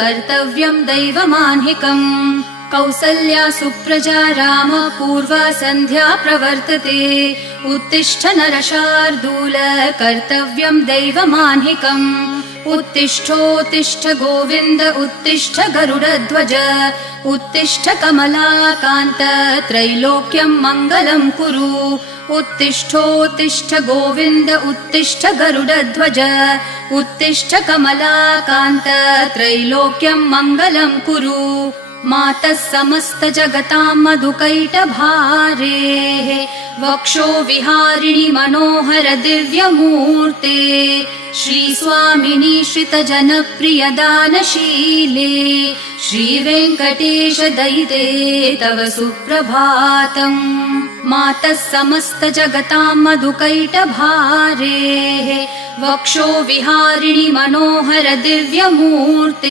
कर्तव्यं दैवमान्हिकम् कौसल्या सुप्रजा राम पूर्वा सन्ध्या प्रवर्तते उत्तिष्ठ नरशार्दूल कर्तव्यं दैवमान्हिकम् उत्तिष्ठोत्तिष्ठ गोविन्द उत्तिष्ठ गरुडध्वज उत्तिष्ठ कमलाकान्त त्रैलोक्यं मङ्गलं कुरु उत्तिष्ठोत्तिष्ठ गोविन्द उत्तिष्ठ गरुडध्वज उत्तिष्ठ कमलाकान्त त्रैलोक्यं मङ्गलं कुरु मातः समस्त जगतां मधुकैटभारेः वक्षो विहारिणि मनोहर दिव्यमूर्ते श्रीस्वामिनि श्रितजनप्रिय दानशीले श्रीवेङ्कटेश दयिते तव सुप्रभातम् मातः समस्त जगतां मधुकैटभारेः वक्षो विहारिणि मनोहर दिव्यमूर्ते